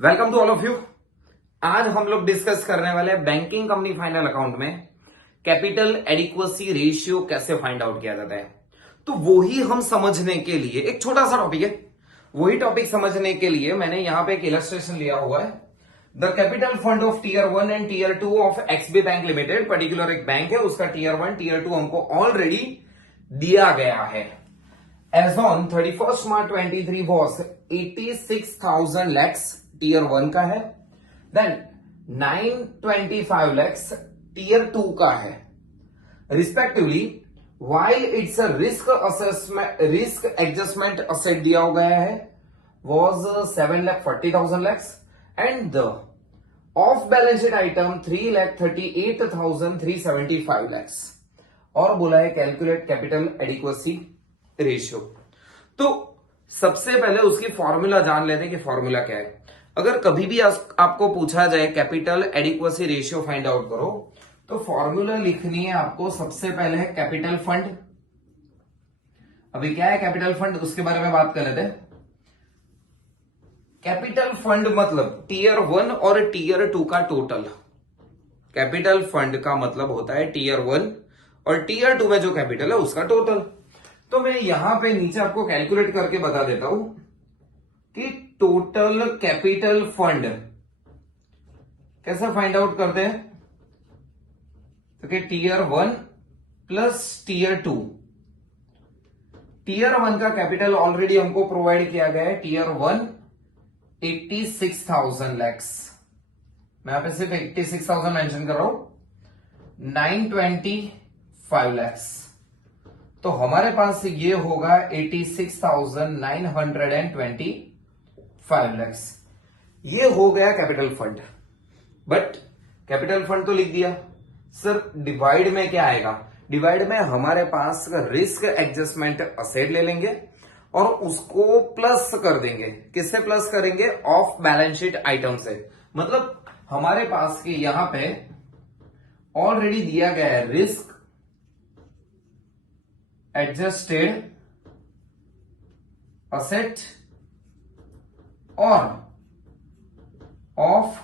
Welcome to all of you. आज हम लोग डिस्कस करने वाले हैं बैंकिंग कंपनी फाइनल अकाउंट में कैपिटल एडिक्वेसी रेशियो कैसे फाइंड आउट किया जाता है। तो वही हम समझने के लिए एक छोटा सा टॉपिक है, वही टॉपिक समझने के लिए मैंने यहां पे एक इलस्ट्रेशन लिया हुआ है। The capital fund of tier 1 and tier 2 of XB bank limited, particular एक बैंक है, उसका टीयर 1 टीयर 2 हमको ऑलरेडी दिया गया है। As on 31st March 23 was 86,000 lakhs tier 1 का है, देन 925 lakhs टीयर 2 का है respectively. while it's a risk adjustment asset दिया हो गया है was 7,40,000 lakhs and the off balance sheet item 3,38,375 lakhs और बोला है कैलकुलेट कैपिटल एडिक्वेसी रेशियो। तो सबसे पहले उसकी फॉर्मूला जान लेते हैं कि फॉर्मूला क्या है। अगर कभी भी आपको पूछा जाए capital adequacy ratio find out करो तो फॉर्मूला लिखनी है आपको। सबसे पहले है कैपिटल फंड। अभी क्या है कैपिटल फंड, उसके बारे में बात कर लेते हैं। कैपिटल फंड मतलब टीयर 1 और टीयर 2 का टोटल। कैपिटल फंड का मतलब होता है टीयर 1 और टीयर 2 में जो कैपिटल है उसका टोटल। तो मैं यहां पे नीचे आपको कैलकुलेट करके बता देता हूं कि टोटल कैपिटल फंड कैसे फाइंड आउट करते हैं। तो कि टीयर 1 प्लस टीयर 2। टीयर 1 का कैपिटल ऑलरेडी हमको प्रोवाइड किया गया है। टीयर 1 86,000 लैक्स, मैं यहां पे सिर्फ 86,000 मेंशन कर रहा हूं। 925 लैक्स, तो हमारे पास ये होगा 86,925 लैक्स। ये हो गया capital fund. But capital fund तो लिख दिया सर, डिवाइड में क्या आएगा? डिवाइड में हमारे पास रिस्क एडजस्टमेंट असेट ले लेंगे और उसको प्लस कर देंगे। किससे प्लस करेंगे? ऑफ बैलेंस शीट आइटम से। मतलब हमारे पास के यहां पे ऑलरेडी दिया गया है रिस्क एडजस्टेड असेट और ऑफ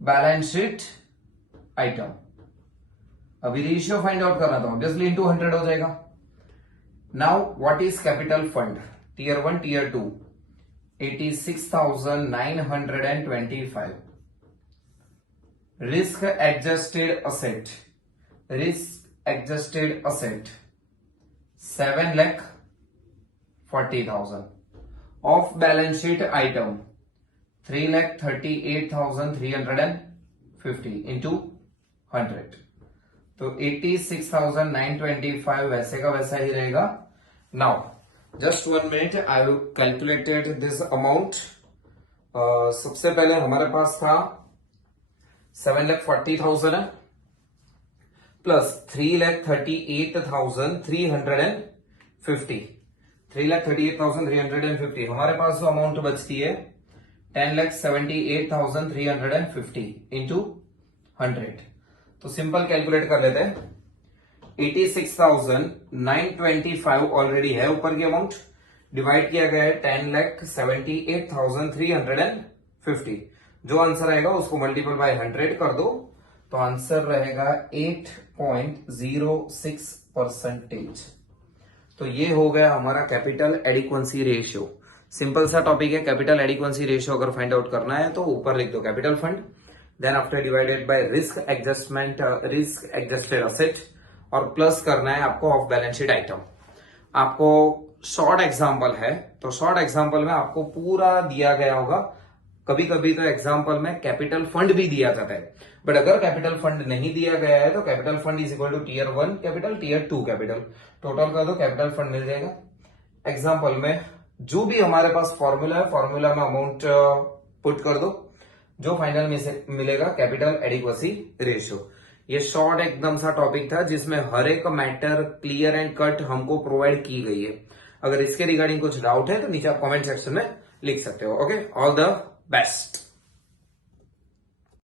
बैलेंस शीट आइटम। अभी रेशियो फाइंड आउट करना था, ऑब्वियसली इंटू 100 हो जाएगा। Now what is capital fund? Tier 1 tier 2 86,925। Risk adjusted asset, risk adjusted asset 7,40,000। Off balance sheet item 3,38,350 into 100। तो 86,925 वैसे का वैसा ही रहेगा। Now just 1 minute, I will calculated this amount. सबसे पहले हमारे पास था 7,40,000 है प्लस 3,38,350। 3,38,350 हमारे पास जो अमाउंट बचती है 10,78,350 इंटू 100। तो सिंपल कैलकुलेट कर लेते हैं। 86,925 ऑलरेडी है ऊपर की अमाउंट, डिवाइड किया गया है 10,78,350। जो आंसर आएगा उसको मल्टीपल बाय 100 कर दो तो आंसर रहेगा 8.06%। तो ये हो गया हमारा कैपिटल एडिक्वेसी रेशियो। सिंपल सा टॉपिक है। कैपिटल एडिक्वेसी रेशियो अगर फाइंड आउट करना है तो ऊपर लिख दो capital fund, then after divided by risk adjustment, risk adjusted asset और प्लस करना है आपको ऑफ बैलेंस शीट आइटम। आपको शॉर्ट एग्जाम्पल है तो शॉर्ट एग्जाम्पल में आपको पूरा दिया गया होगा। कभी कभी तो एग्जाम्पल में कैपिटल फंड भी दिया जाता है, बट अगर कैपिटल फंड नहीं दिया गया है तो capital fund is equal to tier 1 capital tier 2 capital, total कर दो कैपिटल फंड मिल जाएगा। एग्जाम्पल में जो भी हमारे पास फॉर्मूला है, फॉर्मूला में अमाउंट पुट कर दो, जो फाइनल में से मिलेगा कैपिटल एडिक्वेसी रेशियो। ये शॉर्ट एकदम सा टॉपिक था जिसमें हर एक मैटर क्लियर एंड कट हमको प्रोवाइड की गई है। अगर इसके रिगार्डिंग कुछ डाउट है तो नीचे आप कमेंट सेक्शन में लिख सकते हो। Okay, all the best.